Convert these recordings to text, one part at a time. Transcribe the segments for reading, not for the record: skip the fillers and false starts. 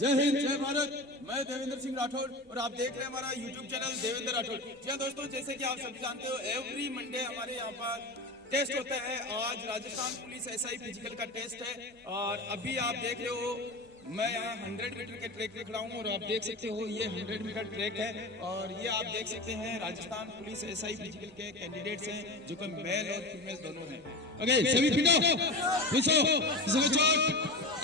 जय हिंद जय भारत। मैं देवेंद्र सिंह राठौड़ और आप देख रहे हैं हमारा YouTube चैनल देवेंद्र राठौड़। जी हाँ दोस्तों, जैसे कि आप सभी जानते हो एवरी मंडे हमारे यहाँ पर टेस्ट होता है। आज राजस्थान पुलिस एसआई फिजिकल का टेस्ट है और अभी आप देख रहे हो मैं यहाँ 100 मीटर के ट्रैक पे खड़ा हूँ और आप देख सकते हो ये 100 मीटर ट्रैक है और ये आप देख सकते हैं राजस्थान पुलिस एसआई फिजिकल के कैंडिडेट्स हैं जो कि मेल और फीमेल दोनों हैं। ओके सभी फिट हो, खुश हो, किसी को चोट,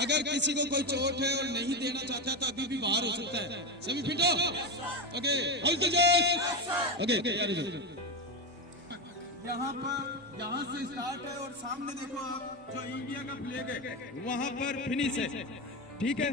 अगर किसी को कोई चोट है और नहीं देना चाहता तो अभी भी बाहर हो सकता है। सभी फिट हो, ओके हल्के जोश, ओके यहाँ से स्टार्ट है और सामने देखो आप जो इंडिया का फ्लैग है वहां पर फिनिश है, ठीक है।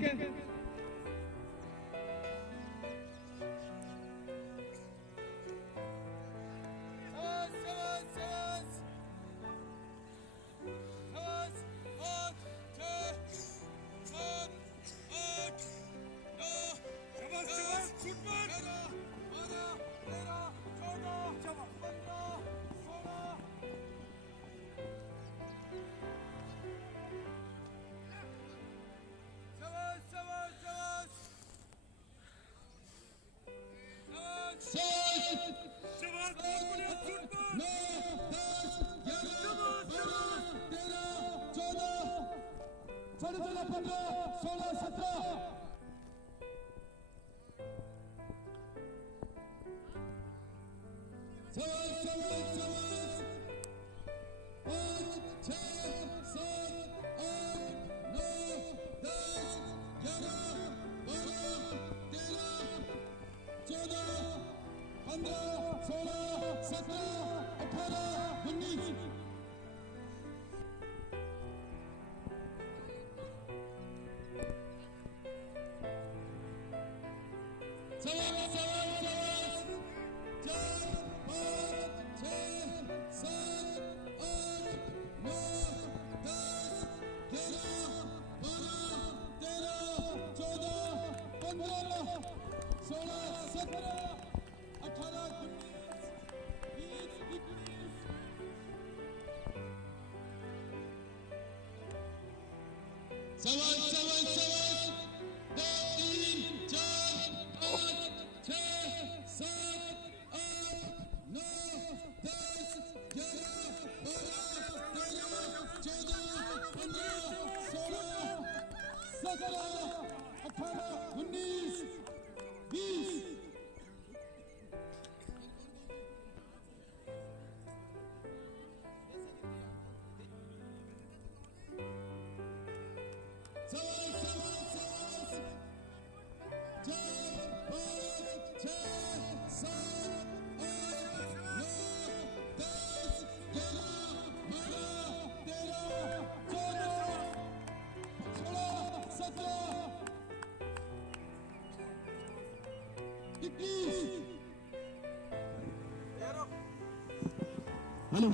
हेलो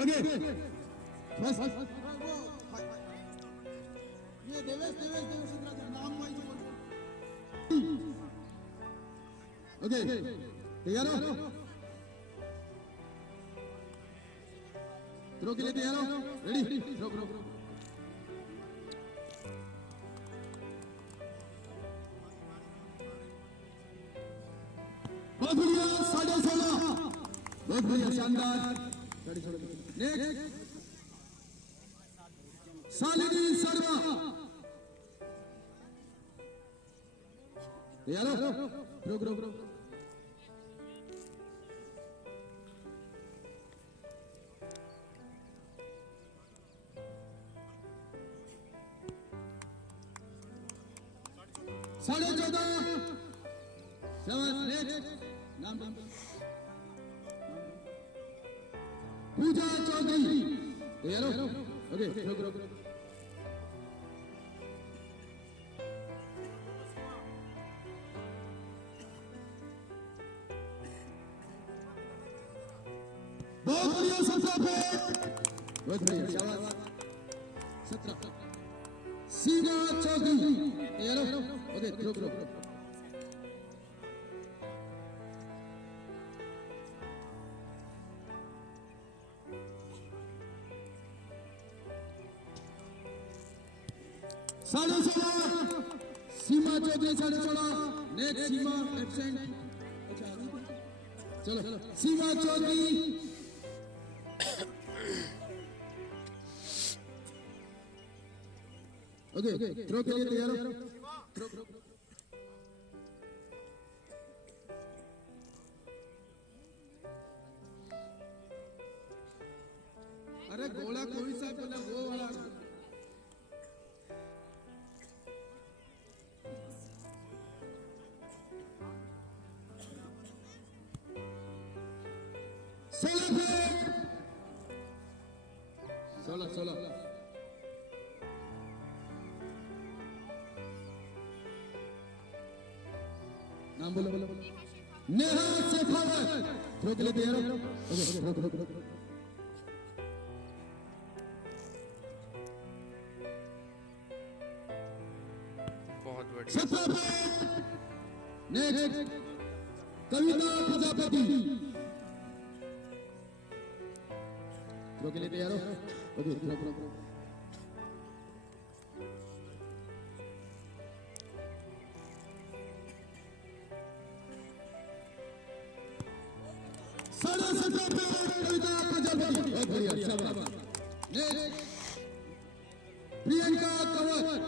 ओके बस ये देवेश नाम वाइज ओके तैयार हो, थ्रो के लिए तैयार हो, रेडी थ्रो बहुत बढ़िया 16.5 बहुत बढ़िया शानदार नेक्स्ट शालिनी शर्मा तैयार हो, ग्रो 14.5 नेक्स्ट नाम पूजा चौधरी तैयार हो, ओके ग्रो बहुत बढ़िया 17 बहुत बढ़िया शाबाश 17 सीमा चौधरी तैयार हो, ओके ग्रो 16.5 सीमा चौधरी 16.5 नेक्स्ट सीमा एब्सेंट अच्छा चलो सीमा चौधरी ओके थ्रो के लिए तैयार हो थ्रो अरे गोला कोई सा बोला वो वाला सोलह नाम बोलो नेहा शेखावत थ्रो के लिए तैयार हो ओके थ्रो बहुत बढ़िया। 17 नेक्स्ट कविता प्रजापति थ्रो के लिए तैयार हो ओके थ्रो 17 पे कविता प्रजापति बहुत बढ़िया शाबाश नेक्स्ट प्रियंका कंवर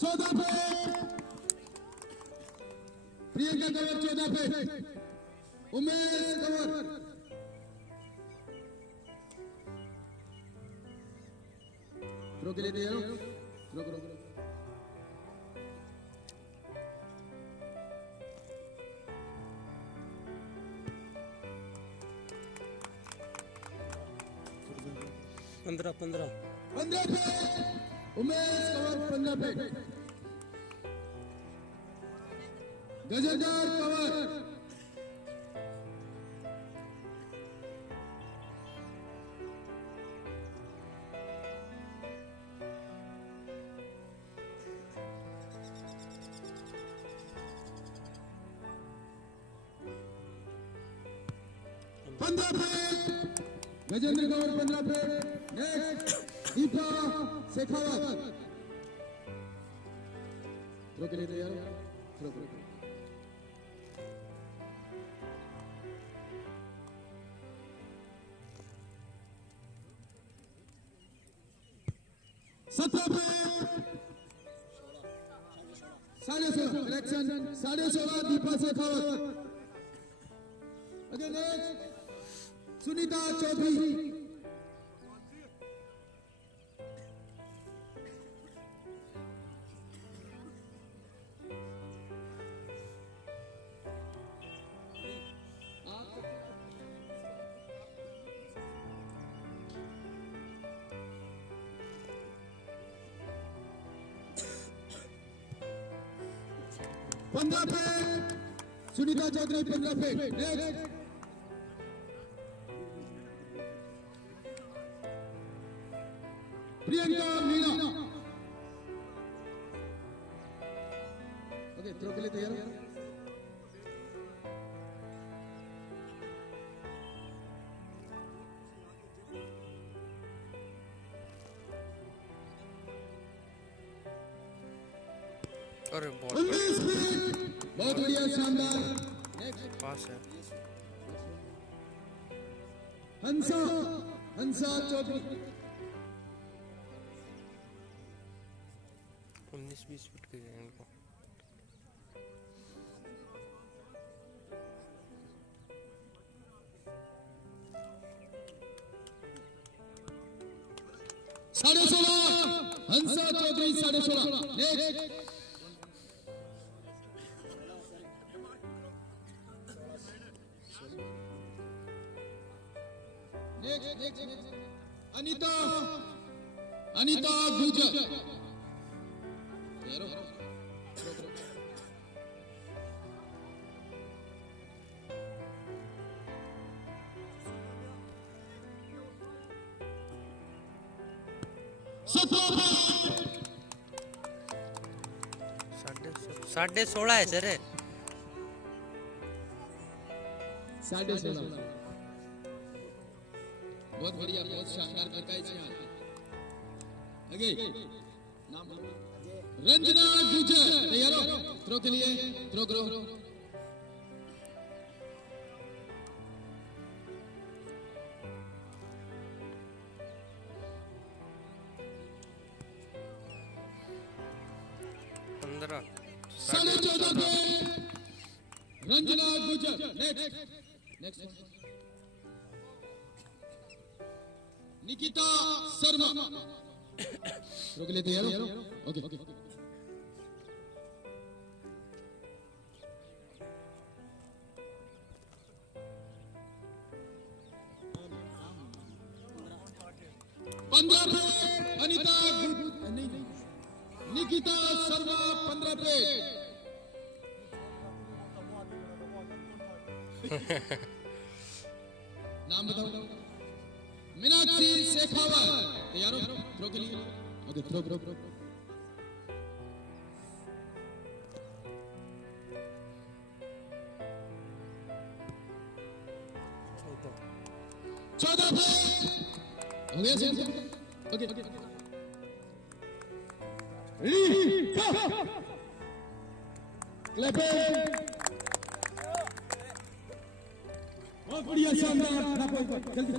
चौदह पे प्रियंका कंवर 14 पे उमेश कंवर थ्रो के लिए तैयार हो थ्रो 15 15 15 पे उमेश कंवर 15 पे गजरदार कंवर गजेंद्र कंवर 15 पे नेक्स्ट दीपा शेखावत थ्रो के लिए तैयार थ्रो 17 पे 16.5 election 16.5 Deepa Shekhawat okay next Sunita Chaudhary पंद्रह पे सुनीता चौधरी 15 पे next Priyanka Meena okay throw के लिए तैयार हो अरे 19 मिनट बहुत बढ़िया शानदार पास है। हंसा चौधरी 19-20 फुट के गए इनको। साढ़े 16 हंसा चौधरी 16.5 नेक्स्ट अनीता गुजर साढ़े 16.5 है सर। 16.5। बहुत बढ़िया, बहुत शानदार करता है इसमें। आगे नाम रंजना गुजर, तैयार हो थ्रो के लिए? थ्रो करो। पंद्रह 14.5 पे रंजना गुजर। नेक्स्ट निकिता शर्मा, थ्रो के लिए तैयार हो? ओके। 15 पे अनिता निकिता शर्मा 15 पे। नाम बताओ? मीनाक्षी शेखावत, तैयार हो थ्रो के लिए? Okay, throw. 14 पे हो गया सर? ओके। Ready clapping. बहुत बढ़िया, शानदार। जल्दी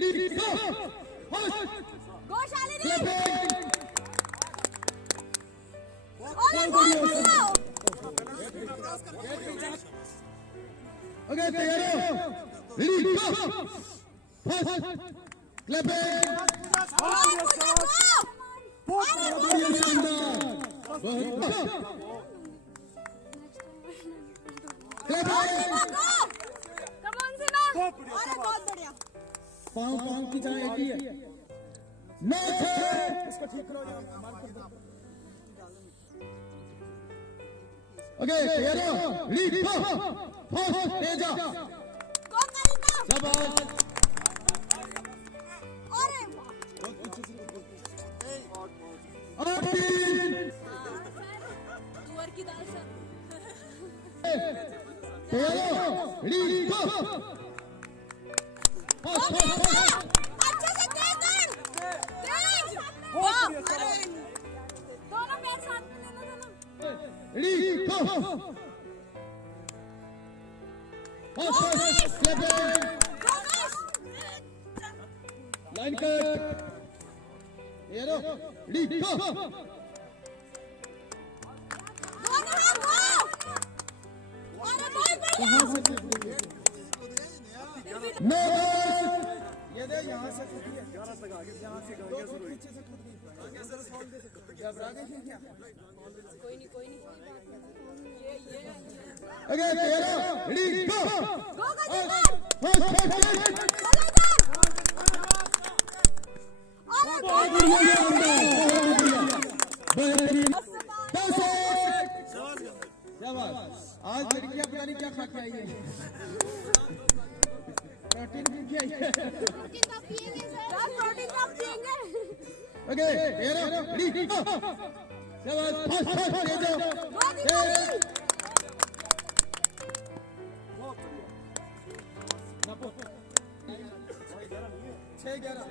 रेडी गो शालिनी। ओके, तैयार हो? रेडी गो क्लैपिंग। पाँव की जगह एक ही है। इसको ठीक करो। ओके, तैयार हो? रेडी गो तेजा। शाबाश। तुअर की दाल सर। तैयार हो? रेडी गो। अच्छे से तेज दौड़। तेज। वाह, अरे दोनों पैर साथ में लेना दोनों। रेडी गो। Line cut. तैयार हो? रेडी गो। नो ये दे यहाँ से कूदी है। यहाँ से पीछे से कूद गई। घबरा गई क्या? कोई नहीं ये ओके, तैयार हो? रेडी गो। आज लड़कियां पता नहीं क्या खा के आई है। प्रोटीन पी के आई है। प्रोटीन कब पिएंगे सर? प्रोटीन कब पिएंगे? ओके, तैयार हो? रेडी गो। शाबाश, फास्ट तेज हो। नापो 6-11।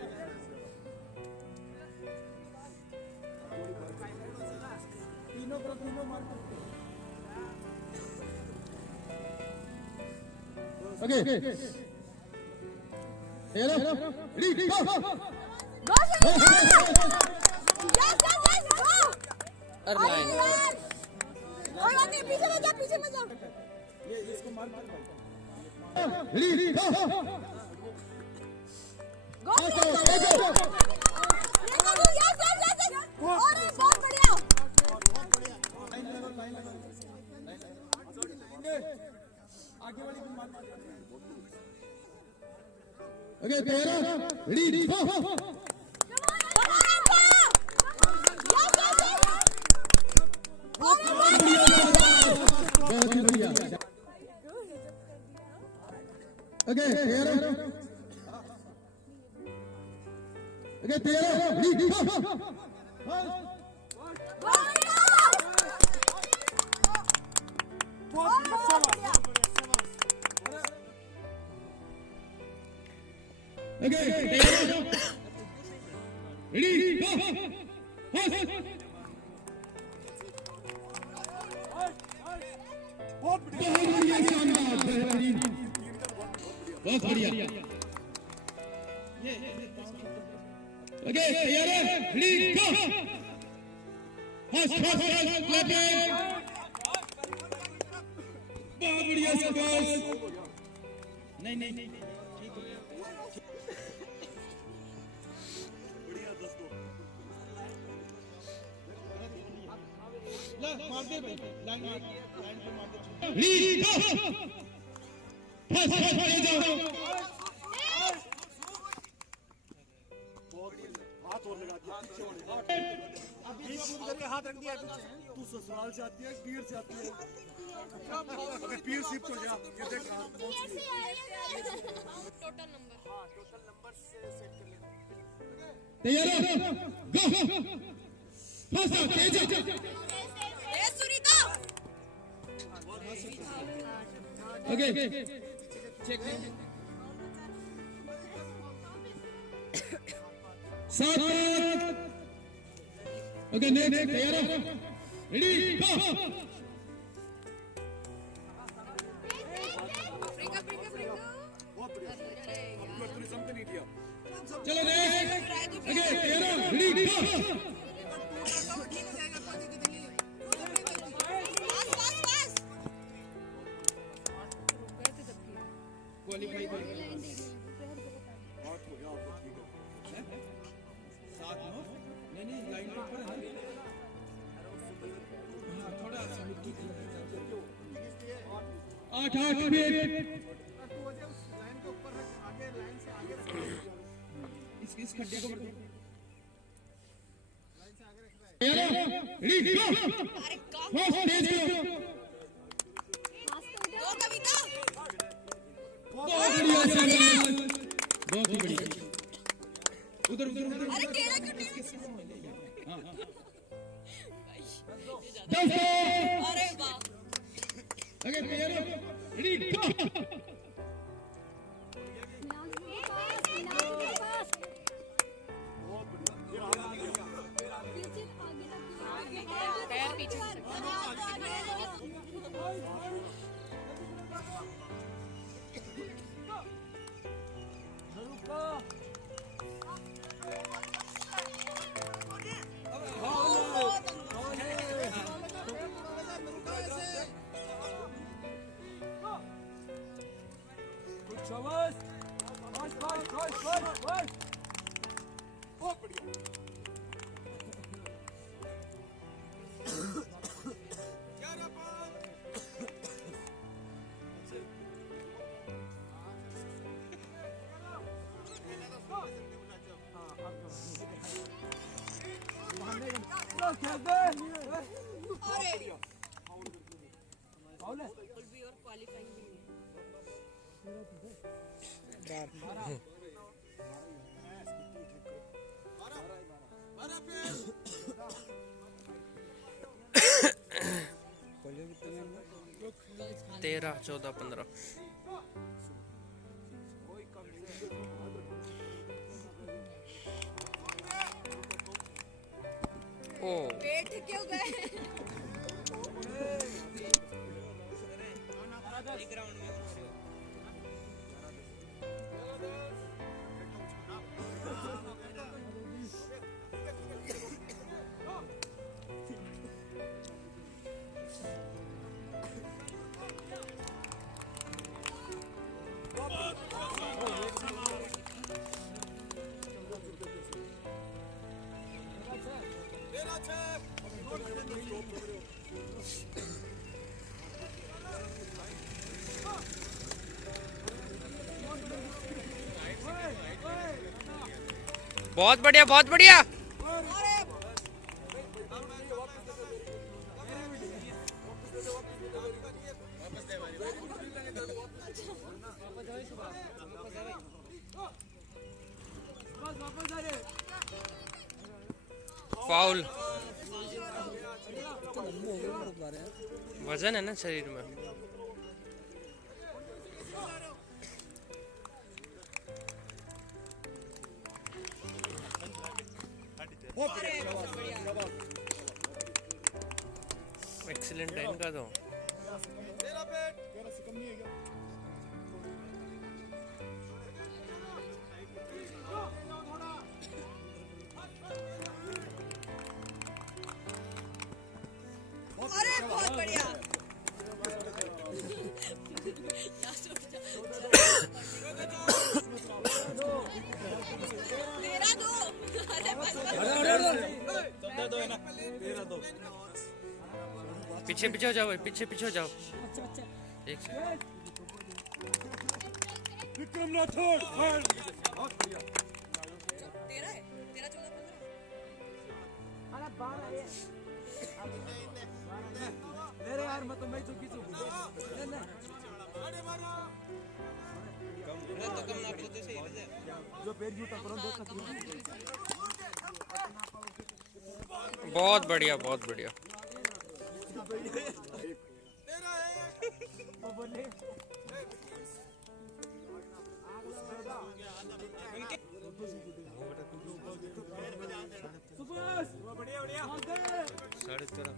तीनों मार। ओके, तैयार हो? रेडी गो। अरे लाइन पीछे में जा। ये इसको मार। रेडी गो। अरे बहुत बढ़िया। आगे वाली को मार। ओके, तैयार हो? रेडी गो। बहुत ही बढ़िया। ओके, तैयार हो? ओके, तैयार हो? रेडी गो। Okay, तैयार हो? Ready, go! Pass! बहुत बढ़िया, शानदार, बेहतरीन, बहुत बढ़िया। Okay, तैयार है? Ready, go! Fast, fast, fast, clapping! बहुत बढ़िया, शाबाश। नहीं नहीं नहीं मार दे भाई लाइन पे मार दे लीड फर्स्ट फर्स्ट ले जाओ हाथ और लगा दिया अभी करके हाथ रख दिया पीछे तू ससुराल से आती है पीर से आती है अबे पीर सिप तो जा ये देख कहां पहुंच गई टोटल नंबर से सेट कर लेना तैयार हो गो फर्स्ट तेज ए सुनीता ओके चेक सात ओके नेक्स्ट तैयार हो रेडी गो टूरिज्म पे नहीं दिया चलो नेक्स्ट ओके तैयार हो रेडी गो क्वालीफाई कर बात हो गया आपको ठीक है सात नौ नहीं नहीं लाइन पे ऊपर है हाँ थोड़ा सा मिट्टी आठ आठ मिनट इस खड्डे को रेडी गो फर्स्ट तेज करो ओ कविता बहुत बढ़िया शाबाश बहुत ही बढ़िया उधर उधर उधर अरे केड़ा क्यों हाँ हाँ 10 अरे वाह ओके तैयार हो रेडी गो पैर पीछे तेरह 14 15 ओ पेट क्यों गए बहुत बढ़िया बहुत बढ़िया फाउल वजन है ना शरीर में बहुत बढ़िया शाबाश एक्सीलेंट है इनका तो। तेरा पेट 11 से कम नहीं है क्या अरे बहुत बढ़िया। तेरा दो। अरे बस पीछे पीछे हो जाओ भाई, पीछे पीछे हो जाओ। एक सेकंड। विक्रम राठौड़ बहुत बढ़िया तेरा है। तेरा 14-15। अरे यार मैं तो मैं चुकी चुकी जो पेड़ जूता करो देख सकते बहुत बढ़िया बहुत बढ़िया। साढ़े 13।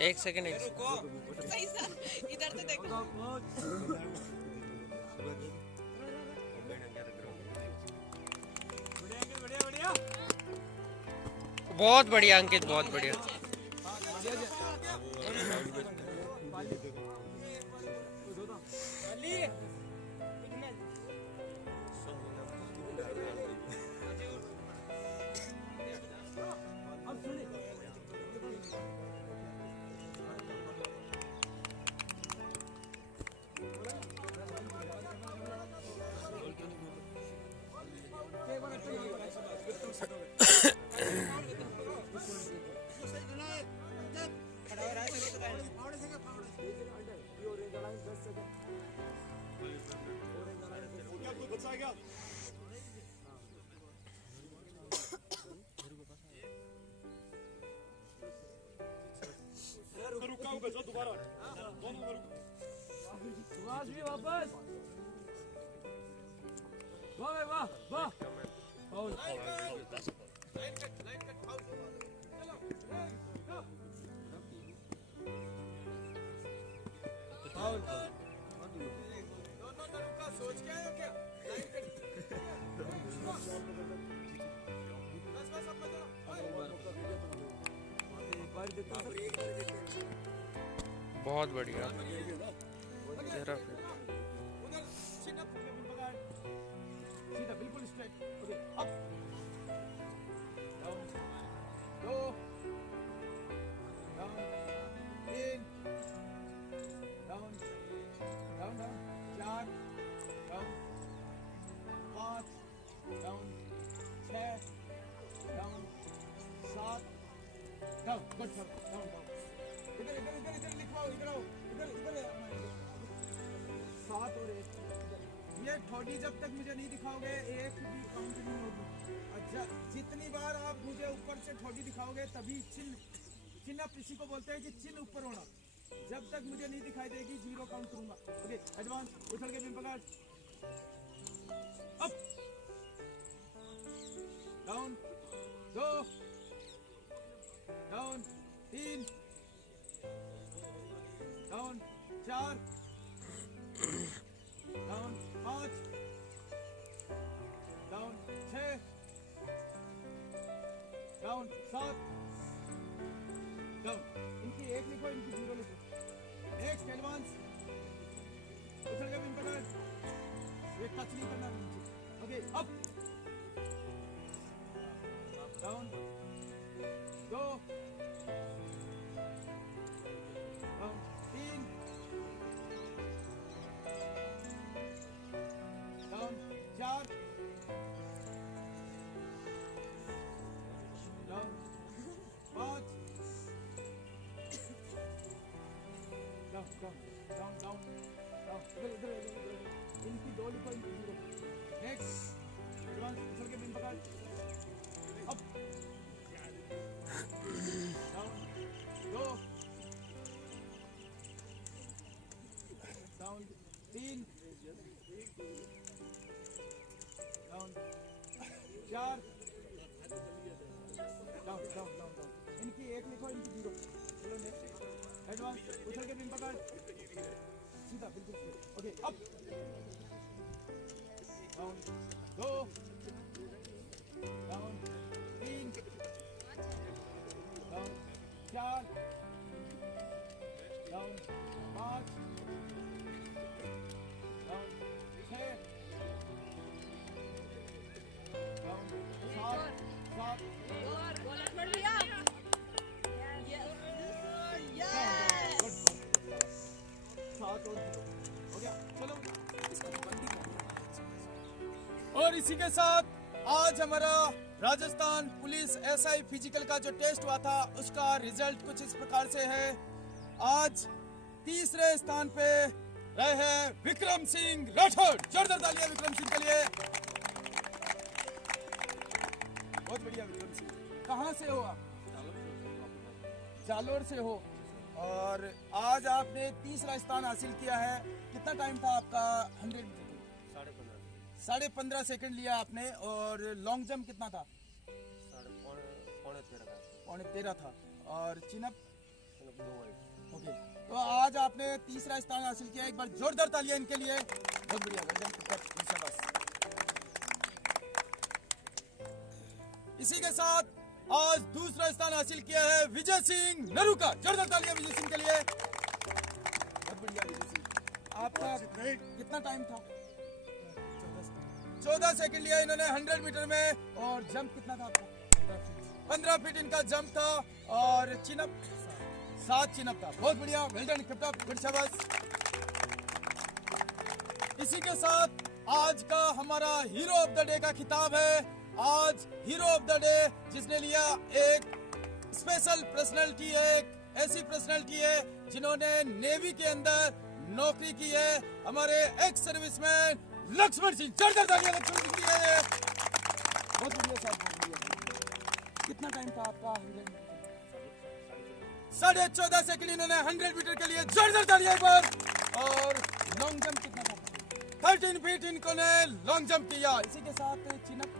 एक सेकंड एक सेकंड। सही सा इधर से देखो। बहुत बढ़िया अंकित, बहुत बढ़िया। क्या कोई बचाएगा रुका हूँ भेजो दोबारा दोनों में रुको सुभाष भी वापस वाह भाई वाह वाह फाउल फाउल सोच के आए हो क्या? बस बस अब बजाओ। बहुत बढ़िया। तेरा उधर चिन्ह पकड़। सीधा बिल्कुल straight. Okay up down 2 down 3 down down down 4 down 5 down 6 down 7 down good down down इधर इधर इधर इधर लिखवाओ इधर आओ इधर इधर 7 और 1 ये थोड़ी जब तक मुझे नहीं दिखाओगे एक भी काउंट नहीं होगी। अच्छा जितनी बार आप मुझे ऊपर से थोड़ी दिखाओगे तभी चिन्ह आप इसी को बोलते हैं कि चिन्ह ऊपर होना। जब तक मुझे नहीं दिखाई देगी 0 काउंट करूंगा। ओके एडवांस उछल के बिन पकड़ up down 2 down 3 down 4 down 5 down 6 down 7 down. इनकी 1 लिखो इनकी 0 लिखो। नेक्स्ट एडवांस उछल के बिन पकड़ ये टच नहीं करना नीचे। Okay up down 2 down 3 down 4 down 5 down down down down down इधर इधर इनकी 2 लिखो इनकी 0। नेक्स्ट एडवांस उछल के बिन पकड़ up down 2 down 3 down down down down, इनकी 1 लिखो, इनकी 0। चलो नेक्स्ट, एडवांस उछल के पिन पकड़, सीधा बिल्कुल straight। Okay up down 2 down 3 down 4 down 5 down 6 down 7 7 और 0 हो गया। चलो और इसी के साथ आज हमारा राजस्थान पुलिस एसआई फिजिकल का जो टेस्ट हुआ था उसका रिजल्ट कुछ इस प्रकार से है। आज तीसरे स्थान पे रहे हैं विक्रम सिंह राठौड़। जोरदार तालियां विक्रम सिंह के लिए। बहुत बढ़िया विक्रम सिंह। कहाँ से हो आप? जालोर से हो और आज आपने तीसरा स्थान हासिल किया है। कितना टाइम था आपका? 100 मीटर? 15.5 सेकंड लिया आपने। और लॉन्ग जंप कितना था? 13.5 था। और चिनअप? ओके, तो आज आपने तीसरा स्थान हासिल किया। एक बार जोरदार तालियां इनके लिए। बहुत बढ़िया। इसी के साथ आज दूसरा स्थान हासिल किया है विजय सिंह नरू का। जोरदार तालियां विजय सिंह के लिए। बहुत बढ़िया विजय सिंह। आपका कितना टाइम था? 14 सेकंड लिया इन्होंने 100 मीटर में। और जंप कितना था आपका? 15 फीट इनका जंप था। और चिनअप 7 चिनअप था। बहुत बढ़िया, well done, keep up, good शाबाश। इसी के साथ आज का हमारा हीरो ऑफ द डे का खिताब है। आज हीरो ऑफ द डे जिसने लिया एक स्पेशल पर्सनालिटी है, एक ऐसी पर्सनालिटी है जिन्होंने नेवी के अंदर नौकरी की है, हमारे एक्स सर्विसमैन लक्ष्मण सिंह। जोरदार तालियां लक्ष्मण सिंह की है। बहुत बढ़िया साहब, बहुत बढ़िया। कितना टाइम था आपका? 14.5 सेकंड इन्होंने 100 मीटर के लिए। जोरदार तालियां एक बार। और लॉन्ग जंप कितना था? 13 फीट इन्होंने लॉन्ग जंप किया। इसी के साथ चिनअप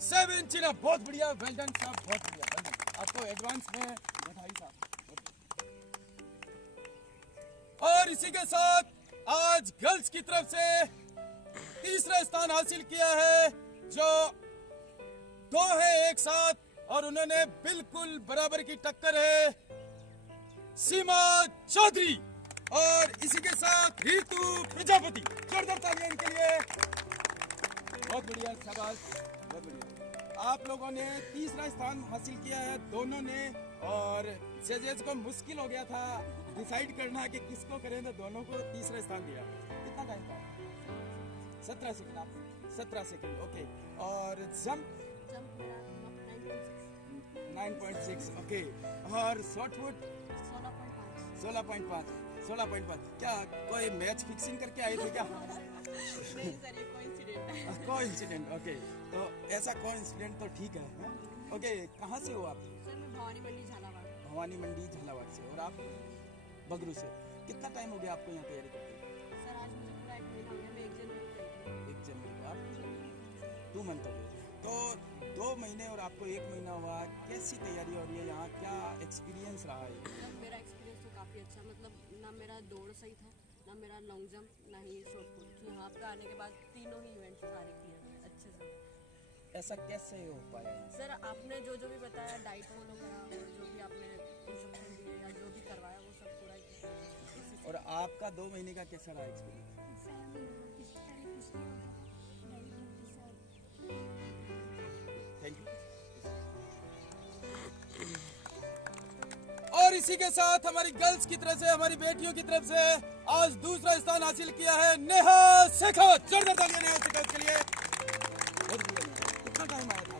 7 चिनअप। बहुत बढ़िया, वेल डन साहब, बहुत बढ़िया, वेल डन। आपको एडवांस में बधाई साहब। और इसी के साथ आज गर्ल्स की तरफ से तीसरा स्थान हासिल किया है, जो 2 है एक साथ और उन्होंने बिल्कुल बराबर की टक्कर है, सीमा चौधरी। और इसी के साथ ऋतु प्रजापति। जोरदार तालियां इनके लिए। बहुत बढ़िया, शाबाश, बहुत बढ़िया। आप लोगों ने तीसरा स्थान हासिल किया है दोनों ने। और जजेस को मुश्किल हो गया था डिसाइड करना कि किसको करें, तो दोनों को तीसरा स्थान दिया। कितना टाइम था? 17 सेकंड। आप 17 सेकंड, ओके। और जंप 9.6, ओके। और शॉर्ट पुट 16.5। क्या कोई मैच फिक्सिंग करके आए थे क्या? नहीं सर, ये कोइंसिडेंट, ओके। तो ऐसा कोइंसिडेंट तो ठीक है। ओके, कहाँ से हो आप? सर मैं भवानी मंडी झालावाड़। भवानी मंडी झालावाड़ से। और आप? बगरू से। कितना टाइम हो गया आपको यहाँ तैयारी करते? सर आज मुझे पूरा 1 महीना हो गया। मैं 1 जनवरी को आई थी। 1 जनवरी को। आप 2 मंथ हो गए। तो 2 महीने और आपको 1 महीना हुआ। कैसी तैयारी हो रही है यहाँ? क्या एक्सपीरियंस रहा है? सर मेरा एक्सपीरियंस तो काफ़ी अच्छा, मतलब ना मेरा दौड़ सही था, ना मेरा लॉन्ग जंप, ना ही शॉर्ट पुट। यहाँ पे आने के बाद तीनों ही इवेंट्स सारे क्लियर हुए अच्छे से। ऐसा कैसे हो पाया? सर आपने जो जो भी बताया, डाइट फॉलो करा और जो भी आपने इंस्ट्रक्शन दिए या जो भी करवाया वो सब पूरा किया। और आपका 2 महीने का कैसा रहा एक्सपीरियंस? Thank you. और इसी के साथ हमारी गर्ल्स की तरफ से, हमारी बेटियों की तरफ से आज दूसरा स्थान हासिल किया है नेहा शेखावत। जोरदार तालियां नेहा शेखावत के लिए। कितना टाइम आया था?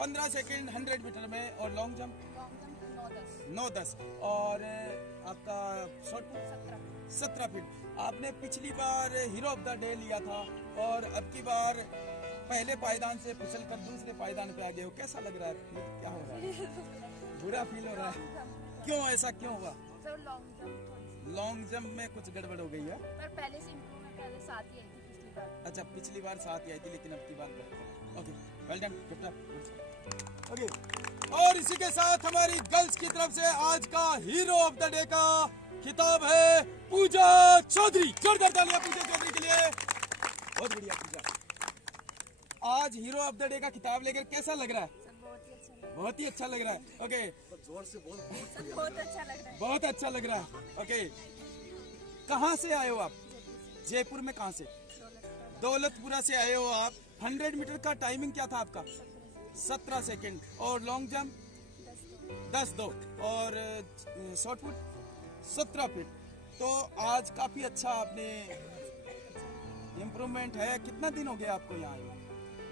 15 सेकंड 100 मीटर में। और लॉन्ग जंप 9-10। और आपका शॉर्ट पुट 17 फीट। आपने पिछली बार हीरो ऑफ द डे लिया था और अब की बार पहले पायदान से फिसल कर दूसरे पायदान पे आ गए हो। कैसा लग रहा है? क्या हो रहा है? बुरा फील हो रहा है? क्यों, ऐसा क्यों हुआ? Sir long jump long jump में कुछ गड़बड़ हो गई है? पर पहले से इम्प्रूवमेंट पहले साथ ही आई थी पिछली अच्छा, पिछली बार साथ ही आई थी लेकिन अब की बार okay, well done, good job. Okay, और इसी के साथ हमारी गर्ल्स की तरफ से आज का हीरो ऑफ द डे का खिताब है पूजा चौधरी। जोरदार तालियां पूजा चौधरी के लिए। बहुत बढ़िया पूजा, आज हीरो ऑफ द डे का खिताब लेकर कैसा लग रहा है? बहुत ही अच्छा लग रहा है। ओके, जोर से बोल। बहुत अच्छा लग रहा है। बहुत अच्छा लग रहा है। ओके, कहाँ से आए हो आप? जयपुर में कहाँ से? दौलतपुरा से आए हो आप। 100 मीटर का टाइमिंग क्या था आपका? 17 सेकंड। और लॉन्ग जंप 10-2 और शॉर्ट पुट 17 फीट। तो आज काफी अच्छा आपने इम्प्रूवमेंट है। कितना दिन हो गया आपको यहाँ आए?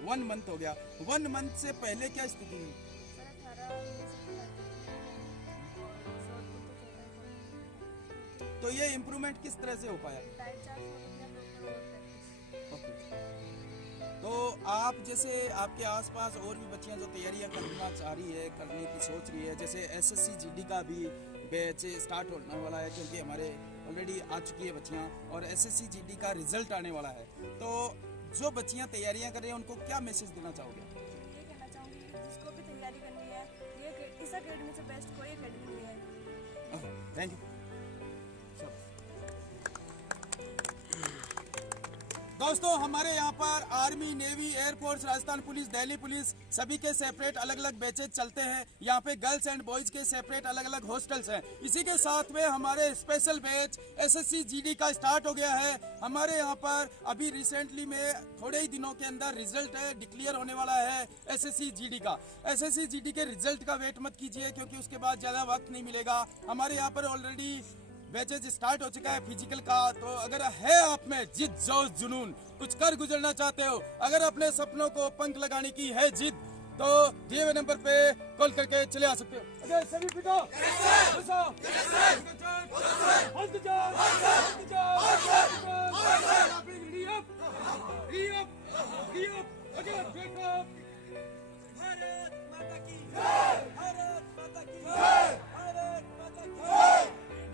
1 मंथ हो गया। 1 मंथ से पहले क्या स्थिति थी? तो ये इम्प्रूवमेंट किस तरह से हो पाया? तो आप जैसे आपके आसपास और भी बच्चियां जो तैयारियां करना चाह रही है, करने की सोच रही है, जैसे एसएससी जीडी का भी बैच स्टार्ट होने वाला है क्योंकि हमारे ऑलरेडी आ चुकी है बच्चियां और एसएससी जीडी का रिजल्ट आने वाला है। तो जो बच्चियां तैयारियां कर रही हैं उनको क्या मैसेज देना चाहोगे? ये कहना चाहूँगी जिसको भी तैयारी करनी है, ये इस अकेडमी से बेस्ट कोई अकेडमी नहीं है। Thank you. दोस्तों, हमारे यहाँ पर army, navy, air force, Rajasthan police, Delhi police सभी के सेपरेट अलग अलग बैचेज चलते हैं। यहाँ पे गर्ल्स एंड बॉयज के सेपरेट अलग अलग हॉस्टल्स हैं। इसी के साथ में हमारे स्पेशल बैच एसएससी जीडी का स्टार्ट हो गया है। हमारे यहाँ पर अभी रिसेंटली में थोड़े ही दिनों के अंदर रिजल्ट डिक्लेयर होने वाला है एसएससी जीडी का। एसएससी जीडी के रिजल्ट का वेट मत कीजिए क्योंकि उसके बाद ज़्यादा वक्त नहीं मिलेगा। हमारे यहाँ पर ऑलरेडी बैचेज स्टार्ट हो चुका है फिजिकल का। तो अगर है आप में जिद, जोश, जुनून, कुछ कर गुजरना चाहते हो, अगर अपने सपनों को पंख लगाने की है जिद, तो दिए हुए नंबर पे कॉल करके चले आ सकते हो। अगर सभी पिटो, भारत माता की जय, भारत माता की जय, भारत माता की जय।